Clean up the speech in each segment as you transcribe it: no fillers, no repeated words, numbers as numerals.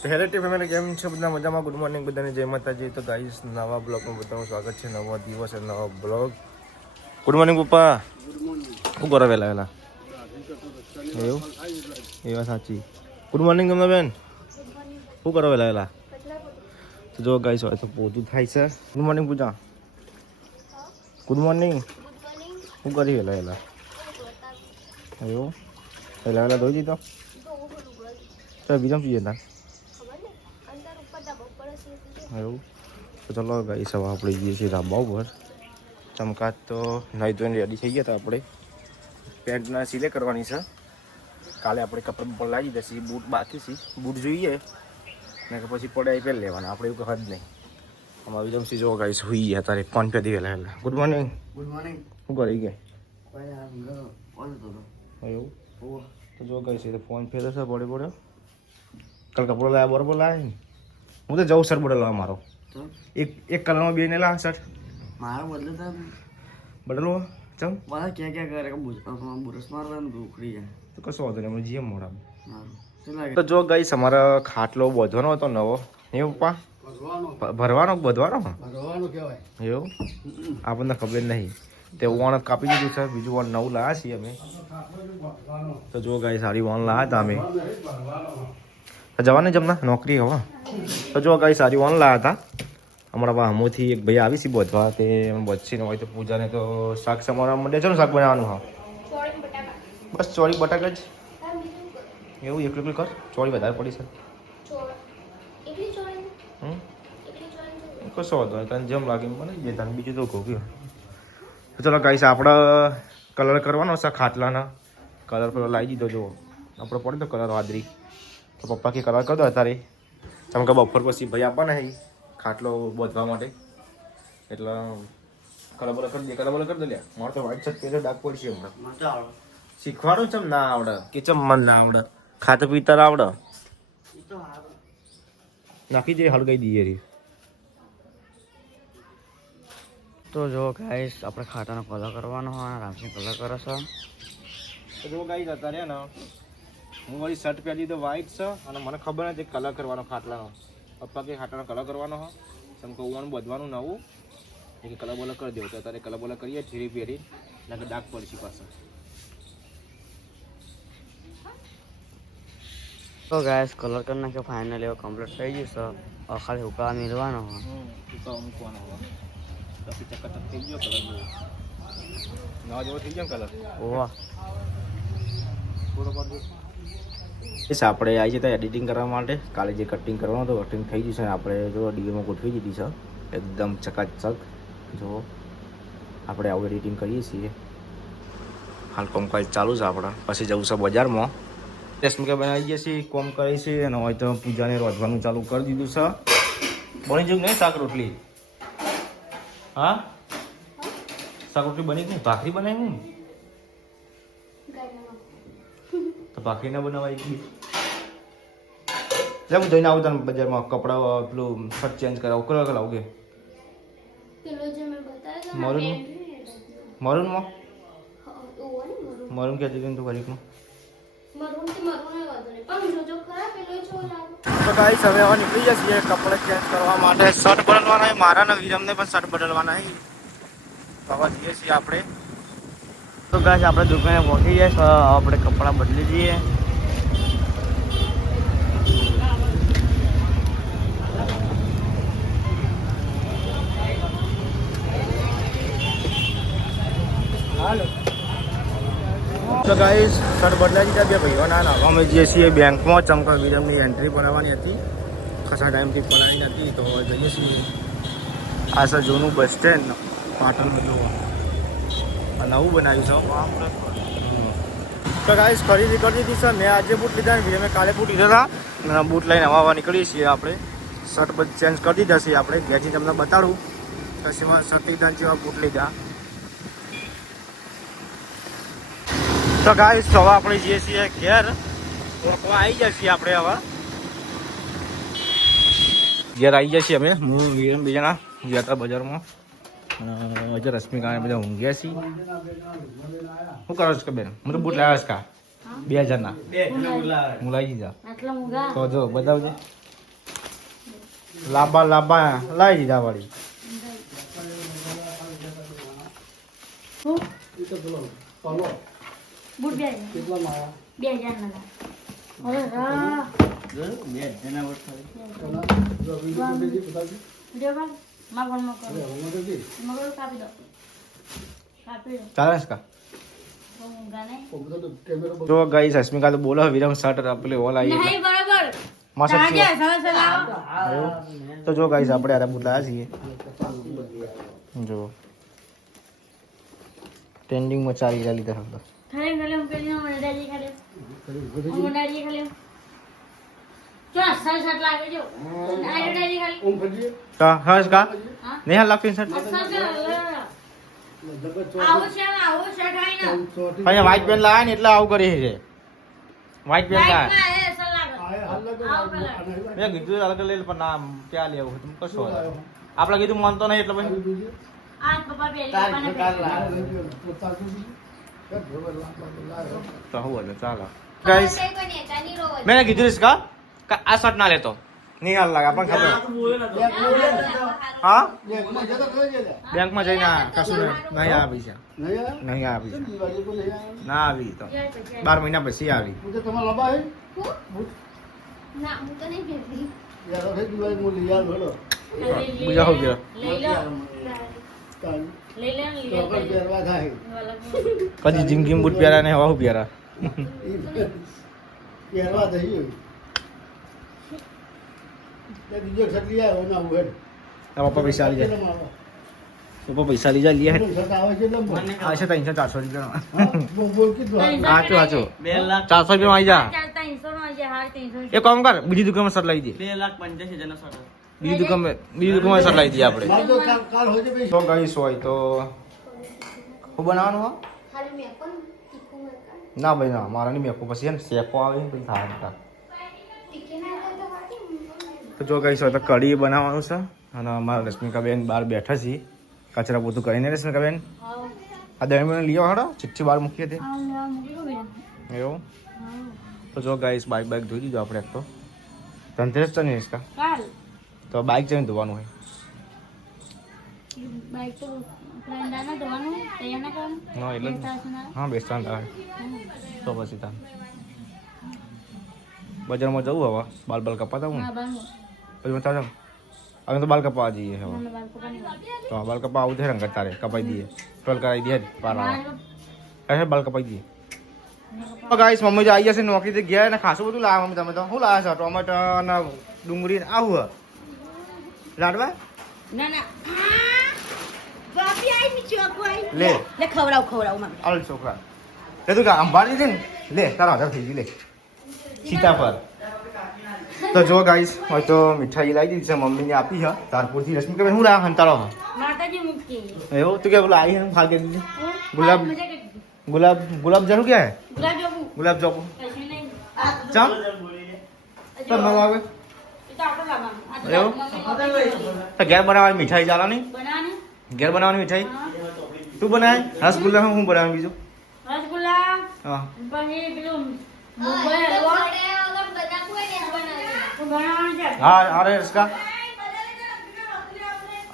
તો hello T family કેમ છો બધા મજામાં? ગુડ મોર્નિંગ બધાને જય માતાજી. તો ગાઈસ નવા બ્લોગમાં બધાનું સ્વાગત છે. નવો દિવસ અને નવો બ્લોગ. ગુડ મોર્નિંગ પપ્પા. શું કરો વહેલા વહેલા? એવું એ વાત સાચી. ગુડ મોર્નિંગ ગમે બેન. શું કરો વહેલા વહેલા? તો જો ગાઈસ હોય તો પોતું થાય છે. Good morning Pooja. Good morning. શું કરી વહેલા વહેલા? એવું વહેલા વહેલા ધોઈ દીધો તો બીજા શું જતા એવું. તો ચલો ગાઈસ હવે આપણે જઈએ છીએ ધાબા ઉપર. ચમકાત તો નાઈ ધોઈને રેડી થઈ ગયા હતા. આપણે પેન્ટના સિલે કરવાની છે. કાલે આપણે કપડાં પર લાવી દઈએ. બૂટ બાકી છે, બૂટ જોઈએ ને કે પછી પડે પહેરી લેવાના. આપણે એવું કહે જ નહીં. અમારી જમસી જો ગાઈસ હોઈ ગયા તારે ફોન કરી વહેલા વહેલા. Good morning. Good morning. શું કરી ગયા એવું એવું? તો જો ગાઈસ એ તો ફોન ફેરે છે પડે પડ્યો. કાલ કપડો લાવ્યા બરોબર લાવે ને. હું તો જવું સર બદલવા મારો એક કલરમાં બે ને લાવ શર્ટ મારો બદલે તો બદલવો ચમ બધા ક્યાં કરે કે બુરસ મારવાનું તો ઉખડી જાય તો કશો વાંધો નહીં. અમે જીએમ મોડા મારું શું લાગે તો જો ગાઈસ અમારા ખાટલો બધવાનો હતો નવો. એવું પપ્પા ભરવાનો બધવાનો કહેવાય એવું આપણને ખબર નહીં. તે વણ કાપી દીધું છે. બીજું વણ નવું લાવ્યા છીએ અમે. તો જો ગાઈસ સારી વણ લાવ્યા હતા અમે. જવાને જમના નોકરી હવે. તો જો ગાઈસ સારી વણ લાવ્યા હતા. હમણાં હમોથી એક ભાઈ આવી છે બોધવા. તે બચીને હોય તો પૂજાને તો શાક સમારવા માંડે છે ને. શાક બનાવવાનું હા બસ ચોળી બટાકા જ એવું એકલું કર. ચોળી વધારે પડી છે. કશો વાંધો નહીં. તને જેમ લાગે બનાવી દે. તને બીજું તો ગોગ્યું. તો ચલો ગાઈસ આપણે કલર કરવાનો છે ખાટલાના. કલર પેલો લાવી દીધો જો આપણે પડે તો કલર વાદળી. તો પપ્પા કે કલર કરી દો અત્યારે. તમે કે બપોર પછી ભાઈ આપવાના છે ખાટલો બોધવા માટે. એટલે કલર બોલર કરી દે. કલર બોલર કરી દે લ્યા. મારે તો વાઈટ શર્ટ પહેરે ડાક પડશે હમણાં. શીખવાડું ચમ ના આવડે કે ચમ મન ના આવડે. ખાતા પીતા આવડે નાખી દે હળગાઈ દઈએ રી. તો જો ગાઈસ આપણે ખાટાનો કલર કરવાનો હોય. રામસિંહ કલર કરે છે. તો જો ગાઈસ અત્યારે ને હું વળી શર્ટ પહેરી તો વ્હાઈટ છે અને મને ખબર નથી કલર કરવાનો ખાટલાનો. પપ્પા કે ખાટલાનો કલર કરવાનો હોય. તમે કહું બધવાનું નવું એ કલર બોલર કરી દેવું. તો અત્યારે કલર બોલર કરીએ ધીરે પહેરી ના કે ડાક પડશે પાછળ. તો ગાઈસ કલર કરી નાખ્યો ફાઇનલ એવો કમ્પ્લીટ થઈ ગયું છે. ખાલી હુકા મેળવાનો હોય. મૂકવાનો હોય પછી ચકચક થઈ ગયો કલર નવા જેવો થઈ ગયો કલર. ઓવા પૂરો કરી દો. આપણે આવી છે ત્યાં એડિટિંગ કરવા માટે. કાલે જે કટિંગ કરવાનું હતું કટિંગ થઈ ગયું છે. આપણે જો ડીએમાં ગોઠવી દીધી છે એકદમ ચકાચક. જો આપણે આવું એડિટિંગ કરીએ છીએ. હાલ કોમકાજ ચાલુ છે આપણે. પછી જવું છે બજારમાં. રેશમિકા બનાવી ગયા છીએ કોમ કરે છે અને હોય તો પૂજાને રોધવાનું ચાલુ કરી દીધું છે. બની જવું નહીં શાક રોટલી? હા શાક રોટલી બની ગઈ. ભાખરી બનાવી ને તો ભાખરી ના બનાવાય ગઈ. એટલે હું જઈને આવું તને બજારમાં કપડા પેલું શર્ટ ચેન્જ કરાવું. કલર કરાવું કે મરૂન મરૂનમાં મરૂન ક્યાં જગ્યાએ તું ઘડીકમાં. તો ગાઈસ હવે નીકળી જઈએ છીએ કપડાં ચેન્જ કરવા માટે. શર્ટ બદલવાના છે મારા ને વિરમને પણ શર્ટ બદલવાના છે. હવે જઈએ છીએ આપણે. તો ગાઈસ આપણે દુકાને પહોંચી જાય. આપણે કપડાં બદલી દઈએ. તો ગાઈસ શર્ટ બદલાઈ દીધા બે ભાઈઓના. અમે જઈએ છીએ બેંકમાં. ચમકા વિરમની એન્ટ્રી બનાવવાની હતી. ખાસા ટાઈમથી બનાવી નથી તો જઈએ છીએ. આ સર જૂનું બસ સ્ટેન્ડ પાટણનું જોવા નવું બનાવ્યું છે. તો ગાઈસ ખરીદી કરી દીધી છે. મેં આજે બૂટ લીધા ને મેં કાલે બૂટ લીધા હતા. બૂટ લઈને હવા નીકળીએ છીએ આપણે. શર્ટ બધું ચેન્જ કરી દીધા છે આપણે. ઘેરથી તમને બતાડું પછી શર્ટ લીધા જેવા બૂટ લીધા. તો ગાઈસ હવે આપણે જઈએ છીએ ઘેર. ઓળખવા આવી જાય છીએ આપણે. હવે ઘેર આવી જાય છીએ અમે. હું વિરમ બીજાના ગયા હતા બજારમાં અને હજુ રશ્મિકા બધા ઊંઘ્યા છીએ. શું કરો છો કે બેન? હું તો બૂટ લાવ્યા છે કા 2000 ના. હું લાવી દીધા તો જો બતાવજે. લાંબા લાંબા લાવી દીધા વળી. હું બૂટ 2000 ના અરે રા દેવા માં ફોન માં કરો મગર કાપી દો ચાલે છે કા? હું ગાને જો ગાઈસ અસ્મિકા તો બોલો વિરમ શર્ટ પેલી ઓલ આવી નહીં બરાબર મસ્ત તાજે છે. સરસ લાવો તો જો ગાઈસ આપણે આરા બુટ લાયા છીએ. જો ટ્રેન્ડિંગ માં ચાલી રહ્યા લીધા હતા. ખાલે ખાલે હું પેલી નો મડાજી ખાલે હું મડાજી ખાલે જો સરસ લાગે જો આ મડાજી ખાલે કા હસ કા હા નહીં હાલ લાગતી શર્ટ સરસ આવો છે ખાઈ ના અહીંયા વ્હાઈટ પેન લાયા ને એટલે આવું કરી છે. વ્હાઈટ પેન લાયા ના એ સર લાગે આવો કલર મેં કીધું અલગ લઈ લે પણ ના ક્યાં લેવું તમે કશો આપણે કીધું માનતો નહીં એટલે પછી આ પપ્પા પેલી પપ્પાને તો હું ચાલો ગાઈસ મેં કીધું છે કા આ શર્ટ ના લેતો નહીં હાલ લાગે આપણને ખબર. હા બેંકમાં જઈને કશું નહીં આવી છે નહીં આવી છે ના આવી તો 12 મહિના પછી આવી. ના હું તો નહીં ભેગી બીજા શું ગયો લઈ લે કદી જિંદગી બૂટ પહેરા ને હવા પહેરા. પપ્પા પૈસા લઈ જાય પપ્પા પૈસા લઈ જાય લે આ છે 300-400 રૂપિયા સાચું સાચું 400 રૂપિયા આવી જા. 300 નો છે હાર 300 એક કામ કર બીજી દુકાનમાં શર્ટ લાવી દે. 2,85,000 શર્ટ બીજી દુકાનમાં શર્ટ લાવી દઈએ આપણે. તો ગઈશ હોય તો શું બનાવવાનું હા? ખાલી મેં પણ તીખું મરકા ના ભાઈ ના મારા નહીં મેકો પછી છે ને શેકો આવે ને પછી થાય નતા. તીખી ના થાય તો વાટી તો જો ગઈશ હોય તો કઢી બનાવવાનું છે અને અમારા રશ્મિકાબેન બહાર બેઠા છીએ કચરા પોતું કરીને. રશ્મિકાબેન આ દહીં લીધો હાડો ચિઠ્ઠી બહાર મૂકી હતી એવું. તો જો ગાઈસ બાઇક ધોઈ દીધું આપણે એક તો ધનતેરસ તો નહીં કા કાલ તો બાઇક જઈને ધોવાનું હોય. બાઈક તો પ્લાન ના ધોવાનું તૈયાર ના કરવાનું હા એટલે જ ને. હા બેસતા થાય તો પછી તા બજારમાં જવું હવે બાલ બાલ કપાતા હું હા બાનું પછી બતા જાવ હવે તો બાલ કપાવા જઈએ હવે મને બાલ કોપાની વાત તો બાલ કપા આવું છે રંગત તારે કપાઈ દઈએ ટોલ કરાવી દઈએ પારા અરે બાલ કપાઈ દઈએ. તો ગાઈસ મમ્મી જો આવી જશે નોકરીથી ગયા ને ખાસું બધું લાવ્યા મમ્મી તમે તો શું લાવ્યા છો ટોમેટો ને ડુંગળી ને આવું લાડવા ના ના બાપી આઈ ની ચોકો આઈ લે લે ખવડાવ મને આલ છોકરા લે તું કા અંબાડી દે ને લે તારા હાજર થઈ ગઈ લે સીતાફળ. તો જો ગાઈસ હોય તો મીઠાઈ લાવી દીધી છે મમ્મીને આપી છે તારપુરથી. રશ્મિકા શું લાવ્યા હંતાળો માતાજી મૂકી એવું તું કે બોલો આવી હે ખાલ કે દીધી ગુલાબ મજા કરી ગુલાબ જામુ ક્યાં હે ગુલાબ જાંબુ ગુલાબ જામુ કશું નહીં ચમ તો ન આવે એ તો આપણે લાવવાનું એવું? તો ઘેર બનાવવાની મીઠાઈ ચાલો નહીં બનાને ઘેર બનાવવાની મીઠાઈ તું બનાય રસગુલ્લા હું બનાવું બીજું રસગુલ્લા હા પછી પેલું મુંબઈ હલવા બનાવવાનું છે હા અરે રસકા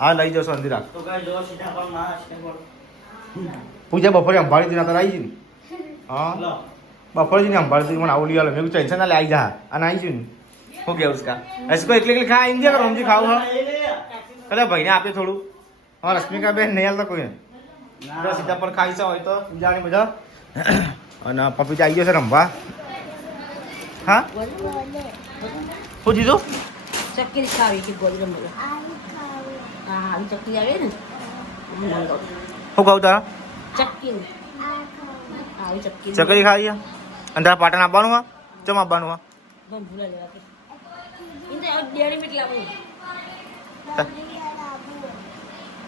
હા લઈ જશો અંદિરા તો ગાય જો સીધા પણ ના પૂજા બપોરે અંબાડી દીધા તારે આવી જઈને હા લો બપોરે જઈને અંબાડી દીધી મને આવું લઈ આલો મેં કીધું ટેન્શન ના લે આવી જા અને આવી છું ને શું કેવું ઉસકા રસકો એકલી એકલી ખા ઇન્ડિયા કરો સમજી ખાવું હા અરે ભાઈને આપે થોડું હા રશ્મિકા બેન નહીં હાલતા કોઈને તો સીધા પર ખાઈ છે હોય તો પૂજાની મજા અને પપ્પી આવી ગયો છે રમવા. હા શું દીધું ચક્કી ખાવી કે ગોળ રમવો હા આવી ચક્કી આવે ને મંગાવ શું ખાવું તારા ચક્કી આવી ચક્કી ચકરી ખાવી છે અને તારા પાટણ આપવાનું હા ચમ આપવાનું હા બંધ ભૂલા લેવા કે ઇન્દે ડેરી મીટ લાવું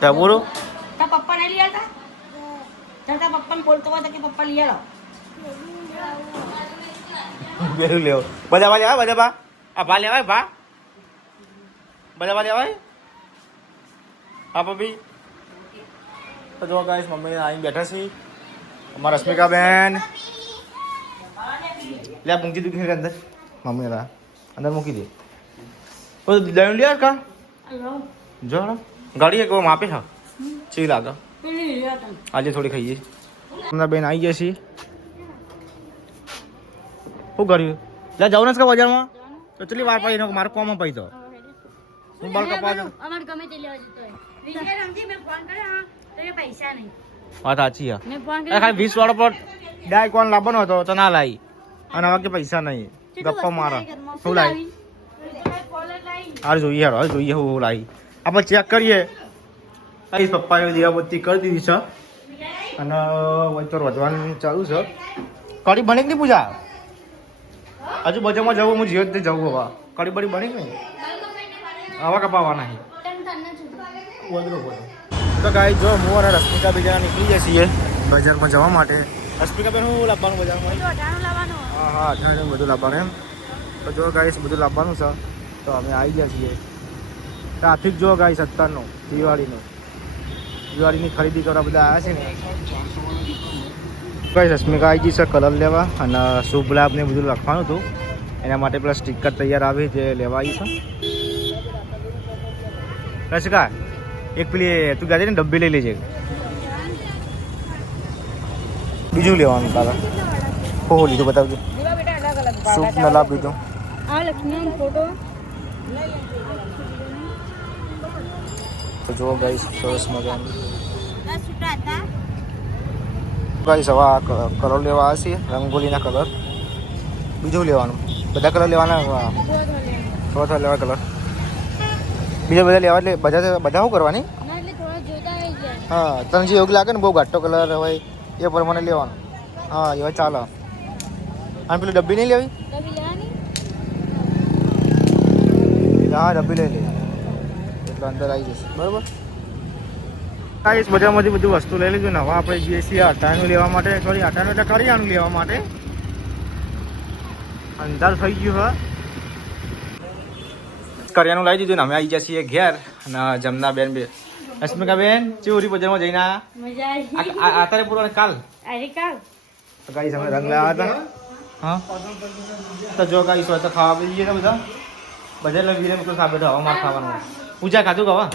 ત્યાં બોલો તા પપ્પા નહીં લઈ આવતા તા પપ્પાને બોલતો હોય તો કે પપ્પા લઈ આવો બેરું લેવો બધા બા લેવાય બધા બા આ ભા લેવાય ભા બધા બા લેવાય હા પપ્પી. તો જો ગાઈસ મમ્મી આવીને બેઠા છે અમારા રશ્મિકા બેન લે મૂકી દીધું અંદર મમ્મી અંદર મૂકી દે દહીં લે કા હલો જો ગાડી એક માપે હા ચી લાગે પેલી રહ્યા તને આજે થોડી ખાઈએ હમણાં બેન આવી ગયા છીએ શું કર્યું જા જાઉં ને બજારમાં તો ચલી વાર પડી મારે કોમ પડી તો હું બાલ કપા દઉં અમારે ગમે તે લેવા જતો હોય વિજય રમજી મેં ફોન કર્યો હા તો એ પૈસા નહીં વાત સાચી હા મેં ફોન ખાલી 20 વાળો પર ડાય કોણ લાવવાનો હતો તો ના લાવી અને હવે કે પૈસા નહીં ગપ્પા મારા શું લાવી હાર જોઈએ હાર જોઈએ હું લાવી આપણે ચેક કરીએ કઈ પપ્પાએ દીવાબત્તી કરી દીધી છે અને વચ્ચે વધવાનું ચાલુ છે કઢી બની કે નહીં પૂજા હજુ બજારમાં જવું હું જીવત જવું હવે કઢી બળી બની કે નહીં આવા કપાવાના તો ગાય જો હું અને રશ્મિકા બીજા નીકળી જાય છીએ બજારમાં જવા માટે રશ્મિકા બેન હું લાવવાનું બજારમાં હા હા અઠાણું બધું લાવવાનું એમ તો જો ગાઈસ બધું લાવવાનું છે તો અમે આવી ગયા છીએ ટ્રાફિક જો ગાઈસ અત્યારનો દિવાળીની ખરીદી કરવા બધા આવ્યા છે ને ગાઈસ રશ્મિકા આવી ગઈ છે કલર લેવા અને શુભ લાભ ને બધું લખવાનું હતું એના માટે પેલા સ્ટીકર તૈયાર આવી જે લેવા આવી છે રશ્મિકા એક પેલી તું ગાજે ને ડબ્બી લઈ લેજે બીજું લેવાનું તારા હો લીધું બતાવજો શુભ ને લાભ લીધો આ લક્ષ્મી ફોટો તો જો ગાઈસ સરસ મજાનું ગાઈસ હવે આ કલર લેવા આવશે રંગોલીના કલર બીજું લેવાનું બધા કલર લેવાના થોડા લેવા કલર બીજા બધા લેવા એટલે બધા શું કરવાની હા તને જે યોગ્ય લાગે ને બહુ ઘાટો કલર હોય એ પ્રમાણે લેવાનું હા એવા ચાલે અને પેલી ડબ્બી નહીં લેવી હા ડબ્બી લઈ લે એટલે અંદર આવી જશે બરાબર ગાઈસ બજારમાંથી બધી વસ્તુ લઈ લીધું ને હવે આપણે જઈએ છીએ અટાણું લેવા માટે સોરી અટાણું એટલે કરિયાણું લેવા માટે અંદાજ થઈ ગયું હા કરિયાણું લાવી દીધું ને અમે આવી ગયા છીએ ઘેર અને જમના બેન બે રશ્મિકા બેન ચેવરી બજારમાં જઈને આવ્યા આતારે પૂરો કાલ ગાઈસ અમે રંગ લાવ્યા હતા હા તો જો ગાઈસ હોય તો ખાવા પી જઈએ ને બધા બધા વીરે મિત્રો ખાવા બેઠો હવે મારે ખાવાનું પૂજા ખાધું ગવા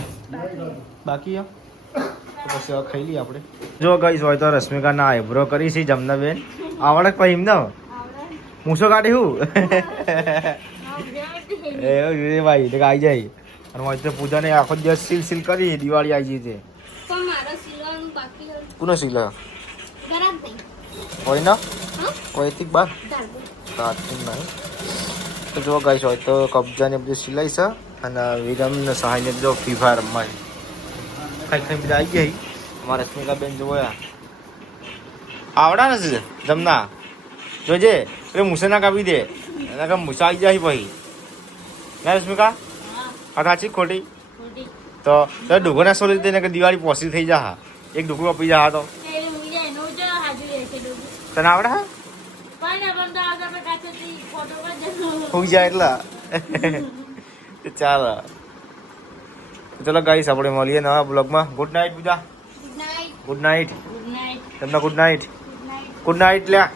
બાકી તો પછી હવે ખાઈ લઈએ આપણે જો ગાઈસ હોય તો રશ્મિકાના આઈબ્રો કરી છે જમના બેન આવડે પછી એમ ને મૂછો કાઢી હું એ ભાઈ એટલે આવી જાય અને હોય તો પૂજાને આખો દિવસ સીલ સીલ કરી દિવાળી આવી જઈ છે કોનો સીલ હોય ને કોઈથી બાર સાચું નહીં તો જો ગાઈસ હોય તો કબજાને બધું સિલાઈ છે અને વિરમ ને સહાયને જો ફ્રી ફાયર રમવાની ખાઈ ખાઈ બધા આવી ગઈ અમારા રશ્મિકા બેન જોયા આવડા નથી જમના જોજે એટલે મૂસે ના કાપી દે એના કામ મૂસા આવી જાય પછી ના રશ્મિકા આ સાચી ખોટી તો ડુગો ના સોલી દે ને કે દિવાળી પોસી થઈ જા એક ડુગું આપી જા તો તને આવડે હા હોઈ જાય એટલા ચાલો ચલો ગાઈસ આપણે મળીએ નવા બ્લોગમાં ગુડ નાઇટ પૂજા ગુડ નાઇટ તમને ગુડ નાઇટ લ્યા